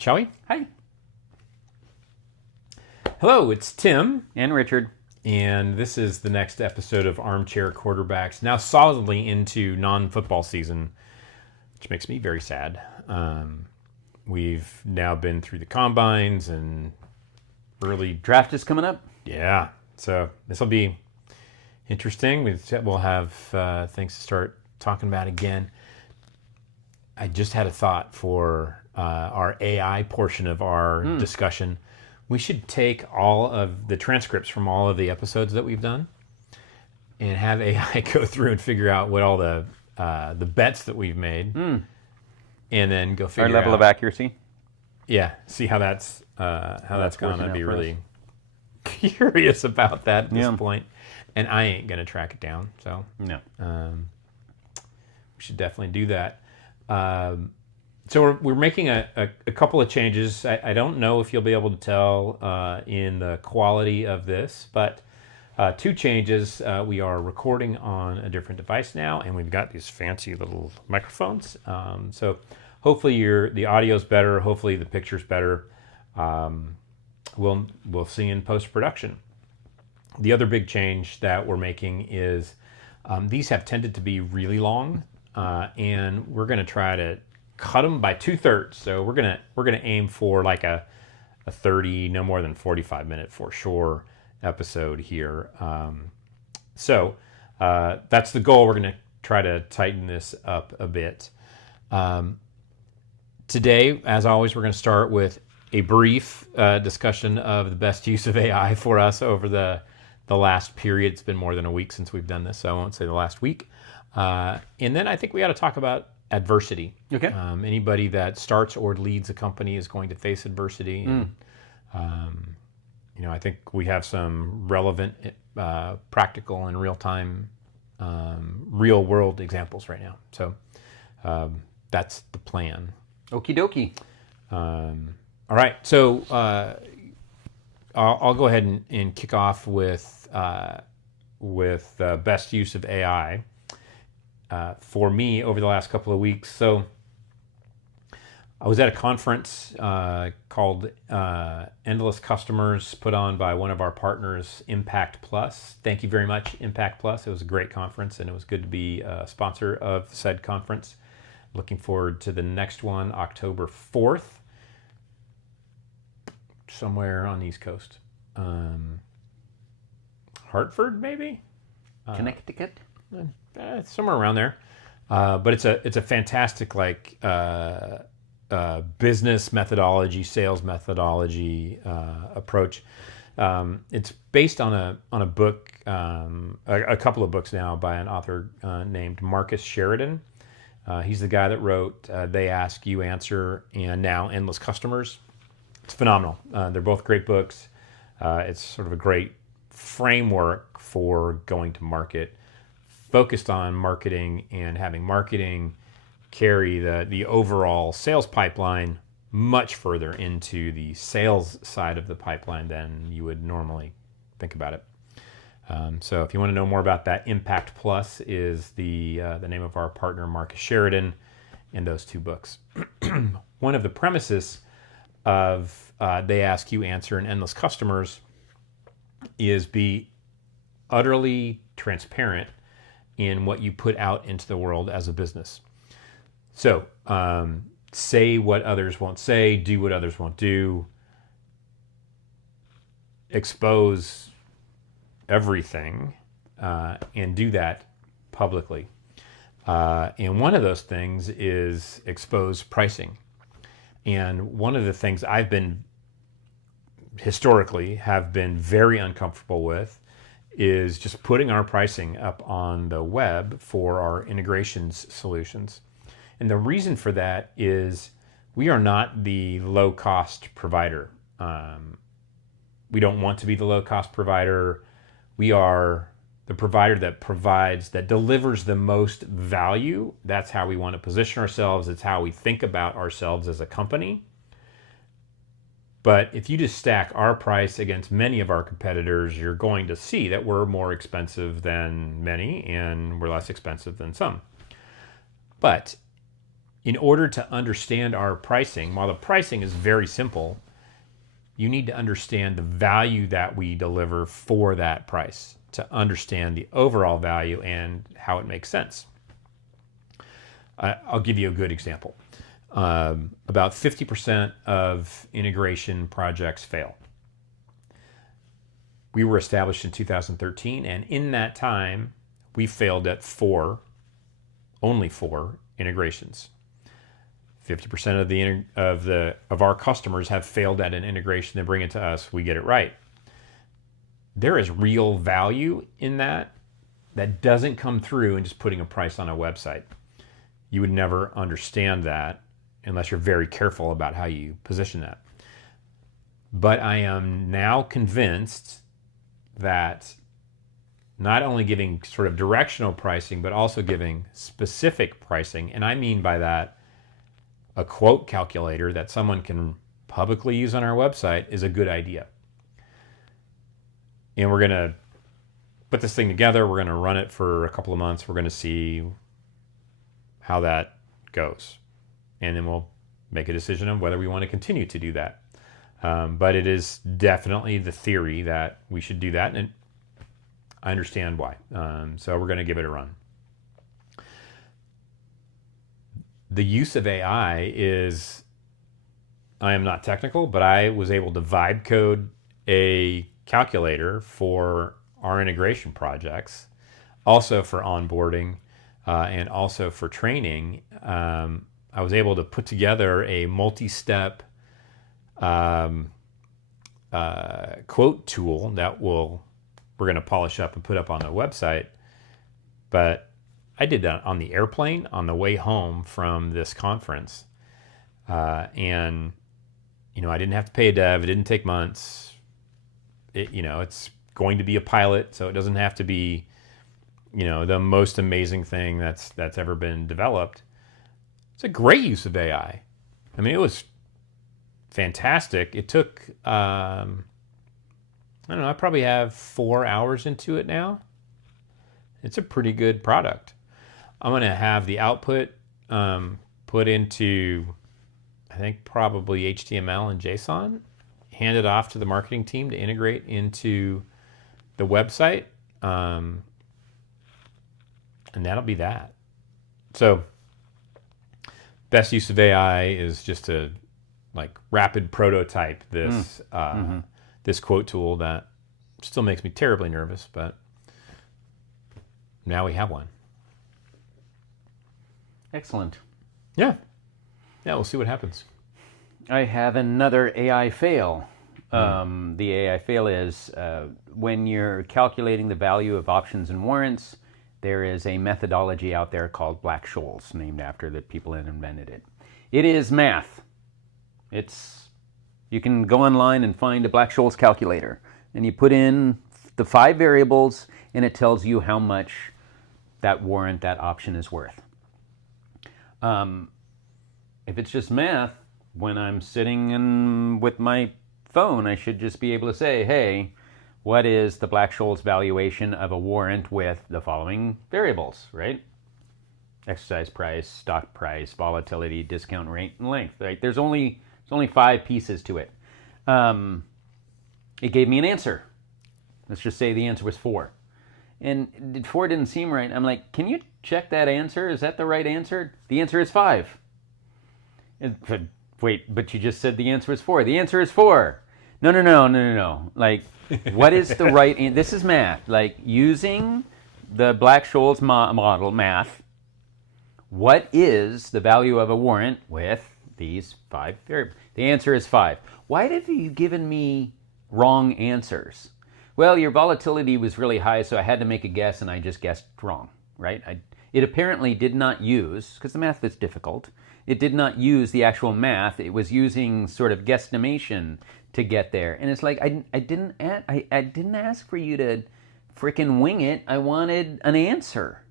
shall we? Hi. Hello, it's Tim, And Richard. and this is the next episode of Armchair Quarterbacks, now solidly into non-football season, which makes me very sad. We've now been through the combines and early... Draft is coming up. Yeah, so this will be interesting. We'll have things to start talking about again. I just had a thought for our AI portion of our discussion. We should take all of the transcripts from all of the episodes that we've done and have AI go through and figure out what all the bets that we've made, and then go figure out Our level of accuracy. Yeah, see how that's gone. I'd be for really curious about that at this point, and I ain't gonna track it down. So No. we should definitely do that. So we're making a couple of changes. I don't know if you'll be able to tell in the quality of this, but two changes. We are recording on a different device now, and we've got these fancy little microphones. So hopefully the audio's better. Hopefully the picture's better. We'll see in post-production. The other big change that we're making is these have tended to be really long, and we're going to try to cut them by 2/3. So we're gonna aim for like a 30, no more than 45 minute for sure episode here. So that's the goal. We're gonna try to tighten this up a bit. Today, as always, we're gonna start with a brief discussion of the best use of AI for us over the last period. It's been more than a week since we've done this, so I won't say the last week. And then I think we ought to talk about adversity. Okay. Anybody that starts or leads a company is going to face adversity. And, I think we have some relevant, practical, and real-time, real-world examples right now. So that's the plan. Okie dokie. All right. So I'll go ahead and kick off with best use of AI. For me over the last couple of weeks. So I was at a conference called Endless Customers, put on by one of our partners, Impact Plus. Thank you very much, Impact Plus. It was a great conference, and it was good to be a sponsor of said conference. Looking forward to the next one, October 4th, somewhere on the East Coast. Hartford, maybe? Connecticut? Somewhere around there, but it's a fantastic business methodology, sales methodology approach. It's based on a book, a couple of books now by an author named Marcus Sheridan. He's the guy that wrote They Ask, You Answer, and now Endless Customers. It's phenomenal. They're both great books. It's sort of a great framework for going to market, focused on marketing and having marketing carry the overall sales pipeline much further into the sales side of the pipeline than you would normally think about it. So if you want to know more about that, Impact Plus is the name of our partner, Marcus Sheridan, and those two books. One of the premises of They Ask, You Answer, and Endless Customers is be utterly transparent in what you put out into the world as a business. So say what others won't say, do what others won't do, expose everything, and do that publicly. And one of those things is expose pricing. And one of the things I've been historically have been very uncomfortable with is just putting our pricing up on the web for our integrations solutions. And the reason for that is we are not the low-cost provider. We don't want to be the low-cost provider. We are the provider that delivers the most value. That's how we want to position ourselves. It's how we think about ourselves as a company. But if you just stack our price against many of our competitors, you're going to see that we're more expensive than many and we're less expensive than some. But in order to understand our pricing, while the pricing is very simple, you need to understand the value that we deliver for that price to understand the overall value and how it makes sense. I'll give you a good example. About 50% of integration projects fail. We were established in 2013, and in that time, we failed at only four integrations. 50% of our customers have failed at an integration. They bring it to us, we get it right. There is real value in that doesn't come through in just putting a price on a website. You would never understand that unless you're very careful about how you position that. But I am now convinced that not only giving sort of directional pricing, but also giving specific pricing, and I mean by that a quote calculator that someone can publicly use on our website, is a good idea. And we're going to put this thing together. We're going to run it for a couple of months. We're going to see how that goes. And then we'll make a decision on whether we want to continue to do that. But it is definitely the theory that we should do that. And I understand why. So we're going to give it a run. The use of AI is, I am not technical, but I was able to vibe code a calculator for our integration projects, also for onboarding, and also for training. I was able to put together a multi-step quote tool that we're going to polish up and put up on the website. But I did that on the airplane on the way home from this conference. And, I didn't have to pay a dev. It didn't take months. It's going to be a pilot, so it doesn't have to be, the most amazing thing that's ever been developed. It's a great use of AI. I mean, it was fantastic. It took, I don't know, I probably have 4 hours into it now. It's a pretty good product. I'm going to have the output put into, I think, probably HTML and JSON, hand it off to the marketing team to integrate into the website, and that'll be that. So, best use of AI is just to rapid prototype this this quote tool that still makes me terribly nervous, but now we have one. Excellent. Yeah, we'll see what happens. I have another AI fail. The AI fail is when you're calculating the value of options and warrants, there is a methodology out there called Black-Scholes, named after the people that invented it. It is math. You can go online and find a Black-Scholes calculator, and you put in the 5 variables, and it tells you how much that warrant, that option is worth. If it's just math, when I'm sitting with my phone, I should just be able to say, hey, what is the Black-Scholes valuation of a warrant with the following variables, right? Exercise price, stock price, volatility, discount rate, and length, right? There's only 5 pieces to it. It gave me an answer. Let's just say the answer was 4. And 4 didn't seem right. I'm like, can you check that answer? Is that the right answer? The answer is 5. Wait, but you just said the answer is 4. The answer is 4. No. Like, what is the right answer? This is math. Like, using the Black-Scholes model math, what is the value of a warrant with these 5 variables? The answer is 5. Why have you given me wrong answers? Well, your volatility was really high, so I had to make a guess, and I just guessed wrong, right? It apparently did not use, because the math is difficult, it did not use the actual math. It was using sort of guesstimation to get there. And it's like, I didn't ask for you to frickin' wing it. I wanted an answer.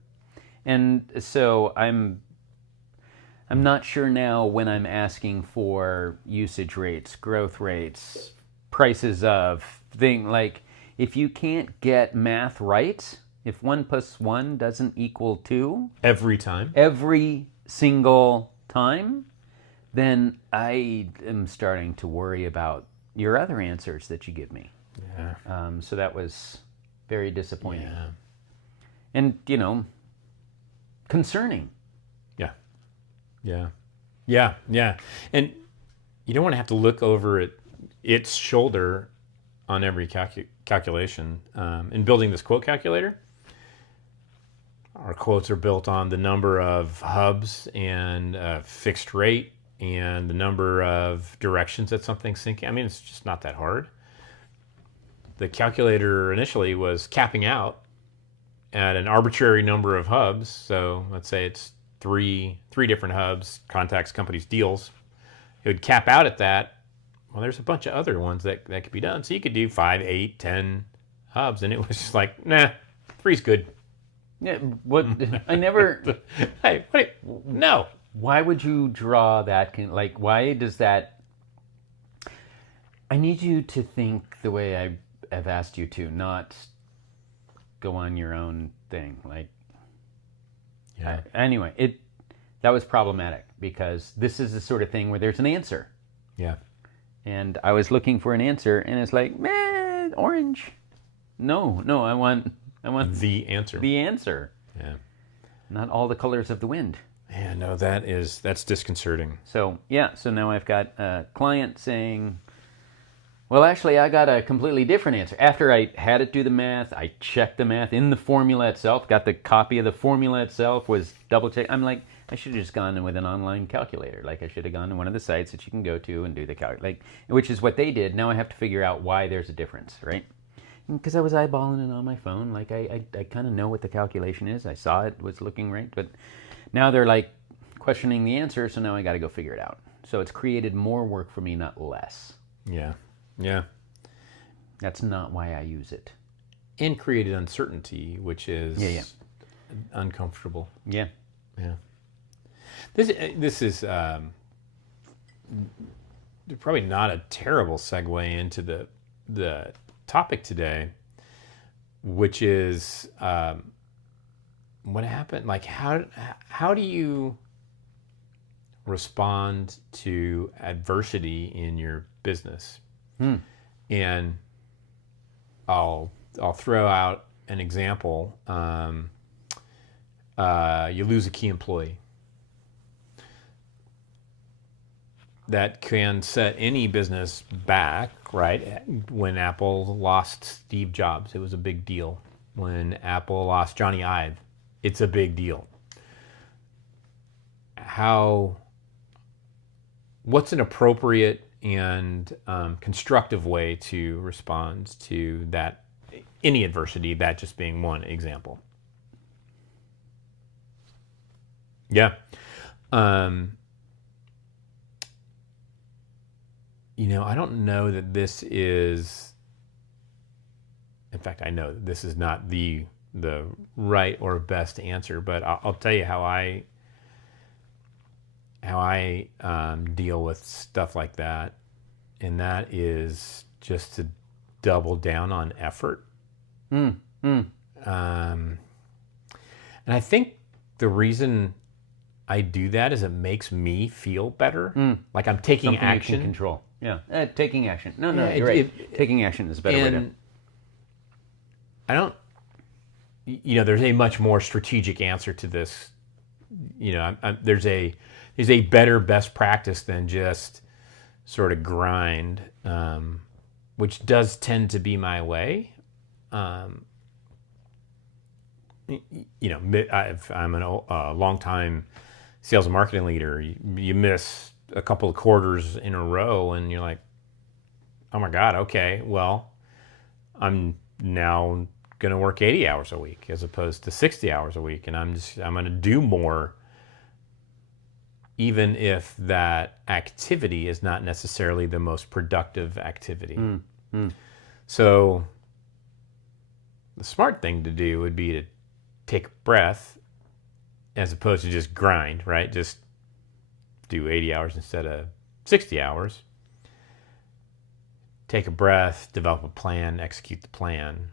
And so I'm not sure now when I'm asking for usage rates, growth rates, prices of thing, like, if you can't get math right, if 1 + 1 doesn't equal 2 Every time. every single time, then I am starting to worry about your other answers that you give me. Yeah. So that was very disappointing. Yeah. And, concerning. Yeah. Yeah. Yeah. Yeah. And you don't want to have to look over its shoulder on every calculation. In building this quote calculator, our quotes are built on the number of hubs and fixed rate and the number of directions that something's sinking. I mean, it's just not that hard. The calculator initially was capping out at an arbitrary number of hubs. So let's say it's three different hubs, contacts, companies, deals. It would cap out at that. Well, there's a bunch of other ones that could be done. So you could do 5, 8, 10 hubs. And it was just like, nah, 3's good. Yeah, what I never. Hey, wait, no. Why would you draw that? Why does that? I need you to think the way I have asked you to, not go on your own thing. Yeah. Anyway, that was problematic because this is the sort of thing where there's an answer, Yeah. and I was looking for an answer, and it's like, man, orange. No, I want The answer. the answer, Yeah. not all the colors of the wind. Yeah, no, that's disconcerting. So now I've got a client saying, well, actually, I got a completely different answer. After I had it do the math, I checked the math in the formula itself, got the copy of the formula itself, was double checked. I'm like, I should have just gone with an online calculator. I should have gone to one of the sites that you can go to and do the calculation, which is what they did. Now I have to figure out why there's a difference, right? Because I was eyeballing it on my phone. I kind of know what the calculation is. I saw it was looking right, but now they're questioning the answer, so now I got to go figure it out. So it's created more work for me, not less. Yeah. Yeah. That's not why I use it. And created uncertainty, which is uncomfortable. Yeah. Yeah. This is probably not a terrible segue into the topic today, which is what happened. How do you respond to adversity in your business? And I'll throw out an example. You lose a key employee. That can set any business back, right? When Apple lost Steve Jobs, it was a big deal. When Apple lost Johnny Ive, it's a big deal. What's an appropriate and constructive way to respond to that, any adversity, that just being one example? Yeah. I don't know that this is, in fact, I know that this is not the right or best answer, but I'll tell you how I deal with stuff like that, and that is just to double down on effort. And I think the reason I do that is it makes me feel better, like I'm taking Something action. you can control. Yeah, taking action. No, Yeah, you're right. Taking action is a better way to. And I don't. There's a much more strategic answer to this. There's a better best practice than just sort of grind, which does tend to be my way. I'm a long-time sales and marketing leader. You miss a couple of quarters in a row, and you're like, "Oh my God, okay, well, I'm now going to work 80 hours a week as opposed to 60 hours a week, and I'm going to do more, even if that activity is not necessarily the most productive activity." So the smart thing to do would be to take a breath as opposed to just grind, right? Just do 80 hours instead of 60 hours. Take a breath, develop a plan, execute the plan.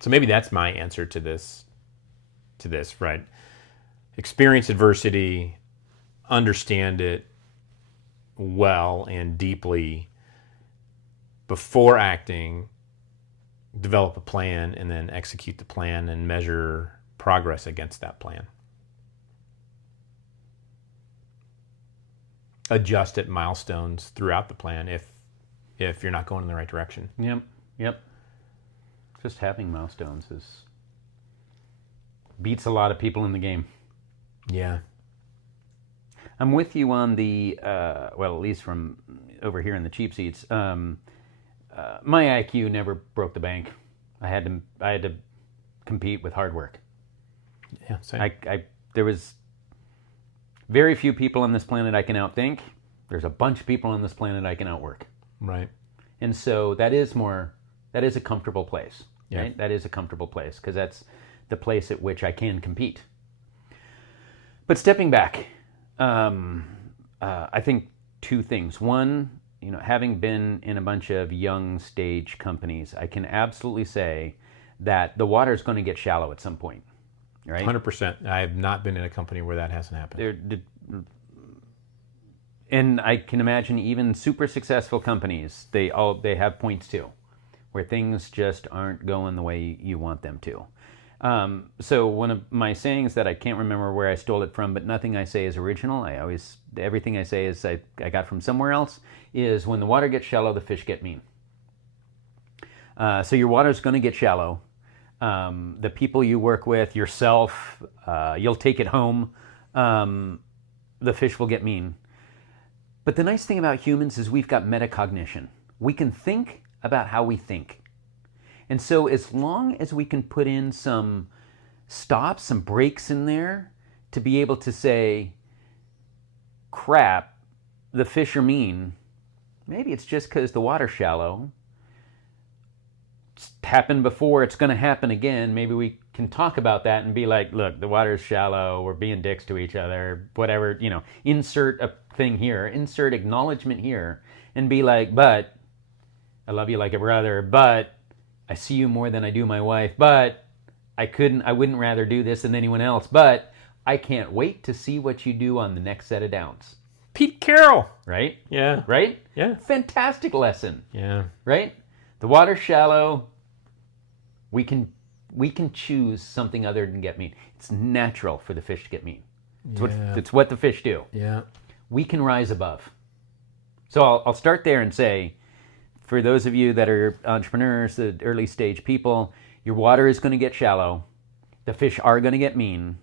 So maybe that's my answer to this, right? Experience adversity, understand it well and deeply before acting, develop a plan, and then execute the plan and measure progress against that plan. Adjust at milestones throughout the plan if you're not going in the right direction. Yep. Just having milestones beats a lot of people in the game. Yeah. I'm with you on the, well, at least from over here in the cheap seats. My IQ never broke the bank. I had to compete with hard work. Yeah, same. There was very few people on this planet I can outthink. There's a bunch of people on this planet I can outwork. Right. And so that is a comfortable place. Yeah. Right? That is a comfortable place because that's the place at which I can compete. But stepping back, I think two things. One, having been in a bunch of young stage companies, I can absolutely say that the water's going to get shallow at some point. Right? 100%. I have not been in a company where that hasn't happened. And I can imagine even super successful companies, they have points too, where things just aren't going the way you want them to. So one of my sayings that I can't remember where I stole it from, but nothing I say is original. Everything I say is I got from somewhere else, is when the water gets shallow, the fish get mean. So your water's going to get shallow. The people you work with, yourself, you'll take it home. The fish will get mean. But the nice thing about humans is we've got metacognition. We can think about how we think. And so as long as we can put in some stops, some breaks in there to be able to say, crap, the fish are mean. Maybe it's just because the water's shallow. It's happened before, it's going to happen again. Maybe we can talk about that and be like, look, the water's shallow, we're being dicks to each other, whatever, insert a thing here, insert acknowledgement here, and be like, but I love you like a brother, but I see you more than I do my wife, but I wouldn't rather do this than anyone else, but I can't wait to see what you do on the next set of downs. Pete Carroll. Right? Yeah. Right? Yeah. Fantastic lesson. Yeah. Right? The water's shallow. We can choose something other than get mean. It's natural for the fish to get mean. It's what the fish do. Yeah. We can rise above. So I'll start there and say, for those of you that are entrepreneurs, the early stage people, your water is going to get shallow. The fish are going to get mean.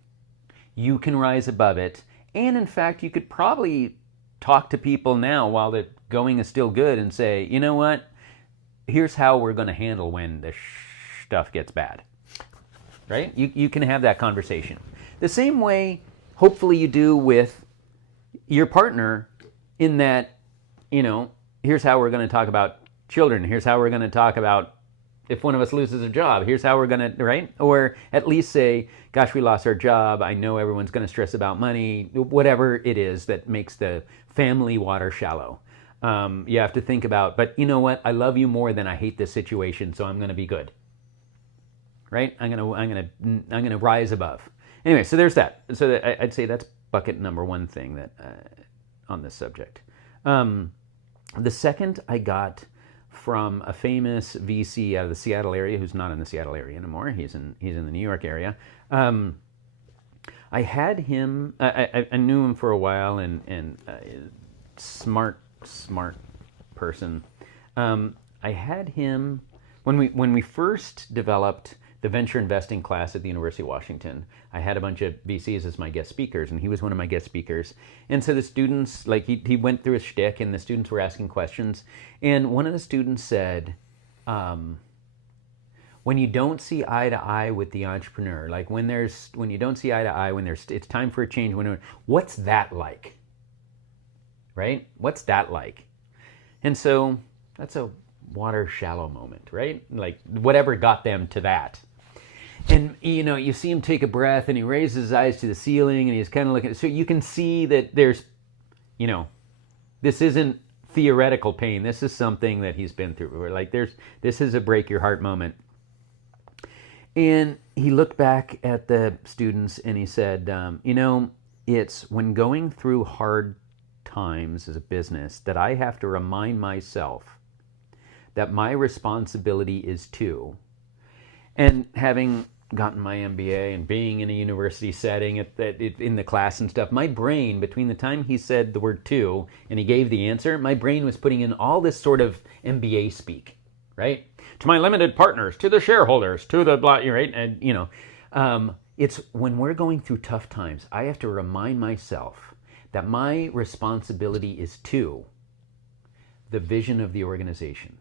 You can rise above it. And in fact, you could probably talk to people now while the going is still good and say, you know what? Here's how we're going to handle when the stuff gets bad. Right? You can have that conversation. The same way, hopefully, you do with your partner in that, here's how we're going to talk about children. Here's how we're going to talk about if one of us loses a job. Here's how we're going to, right? Or at least say, gosh, we lost our job. I know everyone's going to stress about money. Whatever it is that makes the family water shallow. You have to think about, but you know what? I love you more than I hate this situation, so I'm going to be good. Right? I'm going to rise above. Anyway, so there's that. So I'd say that's bucket number one thing that on this subject. The second I got from a famous VC out of the Seattle area, who's not in the Seattle area anymore. He's in the New York area. I had him. I knew him for a while, and smart person. I had him when we first developed the venture investing class at the University of Washington. I had a bunch of VCs as my guest speakers, and he was one of my guest speakers. And so the students, he went through a shtick, and the students were asking questions. And one of the students said, when you don't see eye to eye with the entrepreneur, like when you don't see eye to eye, it's time for a change, what's that like? Right? What's that like? And so that's a water shallow moment, right? Like whatever got them to that. And you see him take a breath and he raises his eyes to the ceiling and he's kind of looking, so you can see that there's, this isn't theoretical pain. This is something that he's been through. Where this is a break your heart moment. And he looked back at the students and he said, it's when going through hard times as a business that I have to remind myself that my responsibility is to, and having gotten my MBA and being in a university setting in the class and stuff, my brain, between the time he said the word to and he gave the answer, my brain was putting in all this sort of MBA speak, right? To my limited partners, to the shareholders, to the blah, right? And, it's when we're going through tough times, I have to remind myself that my responsibility is to the vision of the organization.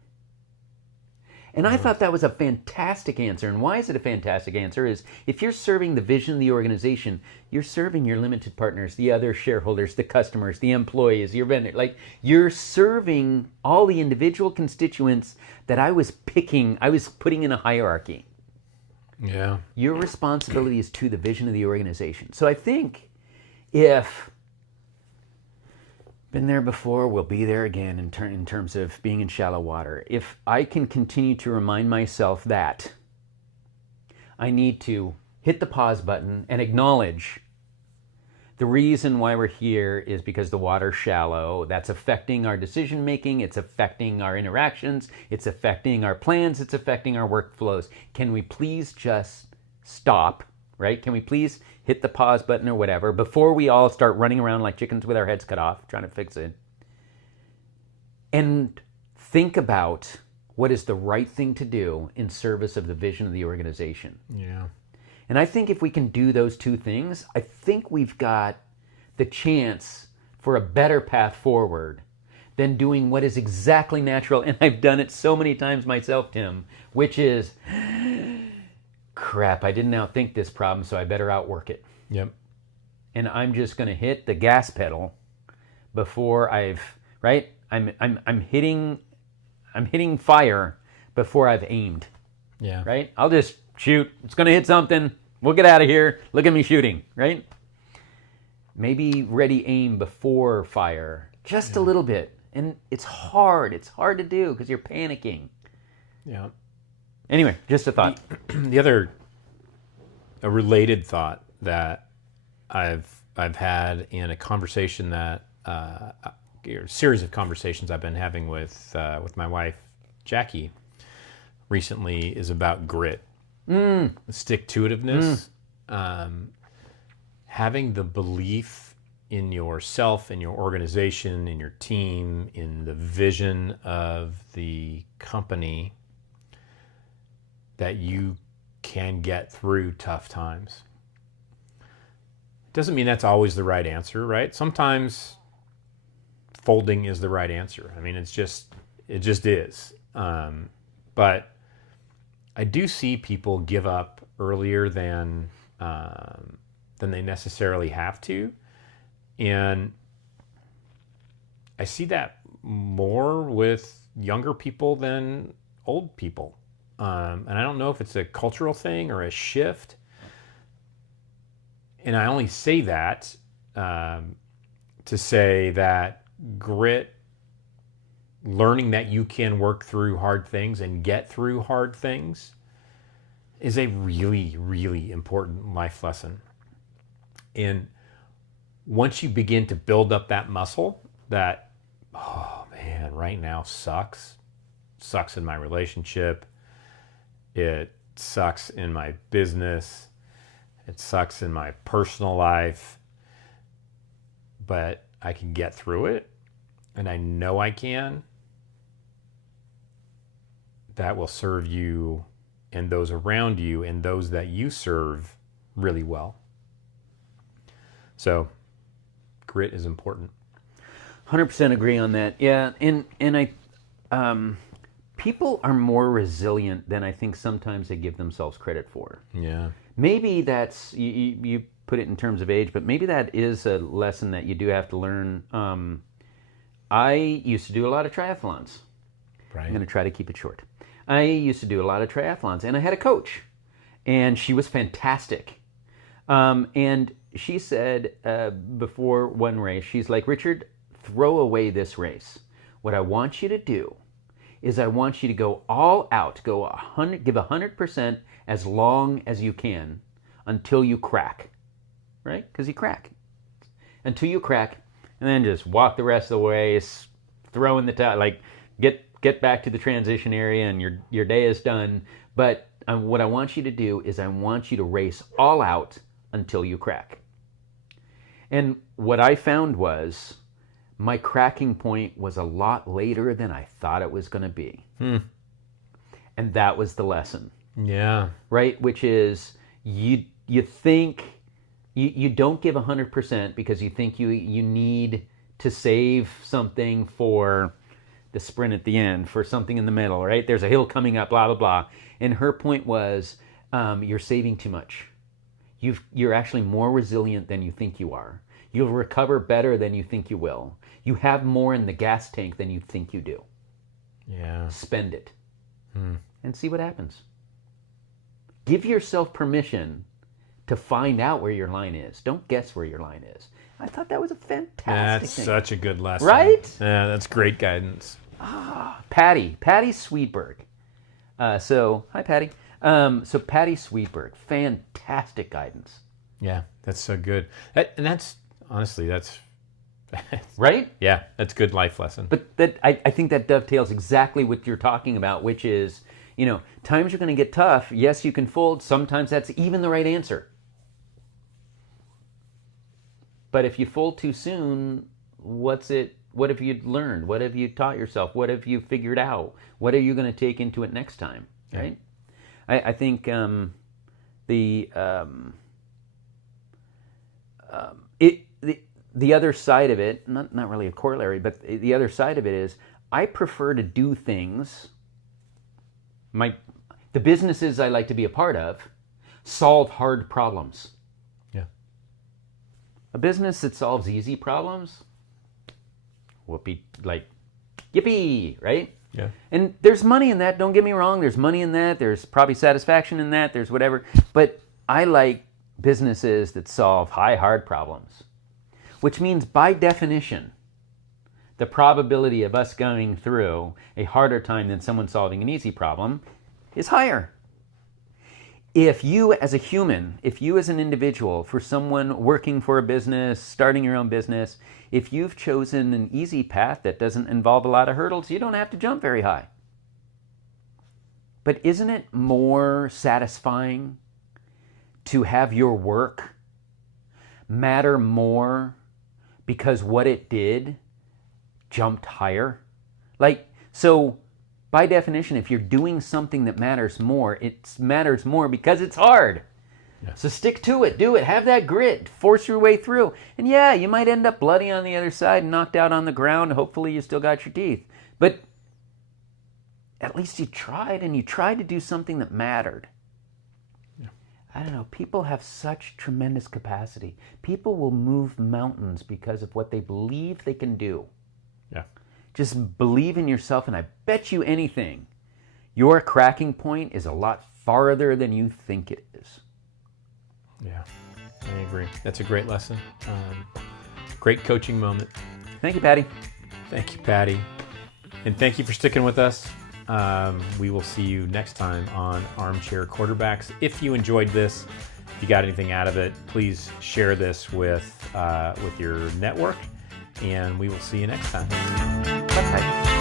And I thought that was a fantastic answer. And why is it a fantastic answer? Is if you're serving the vision of the organization, you're serving your limited partners, the other shareholders, the customers, the employees, your vendor. Like, you're serving all the individual constituents that I was putting in a hierarchy. Yeah. Your responsibility is to the vision of the organization. So I think if been there before, we'll be there again in terms of being in shallow water. If I can continue to remind myself that I need to hit the pause button and acknowledge the reason why we're here is because the water's shallow. That's affecting our decision making. It's affecting our interactions. It's affecting our plans. It's affecting our workflows. Can we please just stop, right? Can we please hit the pause button or whatever before we all start running around like chickens with our heads cut off trying to fix it? And think about what is the right thing to do in service of the vision of the organization. Yeah. And I think if we can do those two things, I think we've got the chance for a better path forward than doing what is exactly natural. And I've done it so many times myself, Tim, which is, crap, I didn't outthink this problem, so I better outwork it. Yep. And I'm just going to hit the gas pedal before I'm hitting fire before I've aimed. Yeah. Right? I'll just shoot. It's going to hit something. We'll get out of here. Look at me shooting, right? Maybe ready aim before fire, just a little bit. And it's hard. It's hard to do because you're panicking. Yeah. Anyway, just a thought. A related thought that I've had in a conversation that a series of conversations I've been having with my wife Jackie recently is about grit, stick-to-itiveness, having the belief in yourself, in your organization, in your team, in the vision of the company that you can get through tough times. Doesn't mean that's always the right answer, right? Sometimes folding is the right answer. I mean, it just is. But I do see people give up earlier than they necessarily have to, and I see that more with younger people than old people. And I don't know if it's a cultural thing or a shift. And I only say that to say that grit, learning that you can work through hard things and get through hard things, is a really, really important life lesson. And once you begin to build up that muscle that, oh man, right now sucks in my relationship, it sucks in my business, it sucks in my personal life, but I can get through it, and I know I can. That will serve you and those around you and those that you serve really well. So grit is important. 100% agree on that. Yeah, and I people are more resilient than I think sometimes they give themselves credit for. Yeah. Maybe that's, you put it in terms of age, but maybe that is a lesson that you do have to learn. I used to do a lot of triathlons. Right. I'm going to try to keep it short. I used to do a lot of triathlons, and I had a coach, and she was fantastic. And she said before one race, she's like, Richard, throw away this race. What I want you to do is I want you to go all out, give 100% as long as you can until you crack, right? Because you crack. until you crack, and then just walk the rest of the way, throw in the towel, like get back to the transition area, and your day is done. But what I want you to do is I want you to race all out until you crack. And what I found was my cracking point was a lot later than I thought it was going to be. And that was the lesson. Yeah. Right? Which is you think you don't give 100% because you think you need to save something for the sprint at the end, for something in the middle, right? There's a hill coming up, blah, blah, blah. And her point was, you're saving too much. You're actually more resilient than you think you are. You'll recover better than you think you will. You have more in the gas tank than you think you do. Yeah. Spend it. And see what happens. Give yourself permission to find out where your line is. Don't guess where your line is. I thought that was a fantastic thing. Such a good lesson. Right? Yeah, that's great guidance. Patty Sweetberg. Hi, Patty. So Patty Sweetberg, fantastic guidance. Yeah, that's so good. That's honestly, that's right. Yeah, that's good life lesson. But I think that dovetails exactly what you're talking about, which is, times are going to get tough. Yes, you can fold. Sometimes that's even the right answer. But if you fold too soon, what have you learned? What have you taught yourself? What have you figured out? What are you going to take into it next time? Right? Yeah. I think the other side of it, not really a corollary, but the other side of it is I prefer to do things. The businesses I like to be a part of solve hard problems. A business that solves easy problems, yippee, right? Yeah. And there's money in that, don't get me wrong. There's money in that. There's probably satisfaction in that. There's whatever. But I like businesses that solve hard problems, which means by definition, the probability of us going through a harder time than someone solving an easy problem is higher. If you as a human, if you as an individual, for someone working for a business, starting your own business, if you've chosen an easy path that doesn't involve a lot of hurdles, you don't have to jump very high. But isn't it more satisfying to have your work matter more because what it did jumped higher? So by definition, if you're doing something that matters more, it matters more because it's hard. Yeah. So stick to it, do it, have that grit, force your way through. And yeah, you might end up bloody on the other side and knocked out on the ground. Hopefully you still got your teeth. But at least you tried, and you tried to do something that mattered. Yeah. I don't know, people have such tremendous capacity. People will move mountains because of what they believe they can do. Yeah. Just believe in yourself, and I bet you anything, your cracking point is a lot farther than you think it is. Yeah, I agree. That's a great lesson. Great coaching moment. Thank you, Patty. Thank you, Patty. And thank you for sticking with us. We will see you next time on Armchair Quarterbacks. If you enjoyed this, if you got anything out of it, please share this with your network. And we will see you next time. Bye.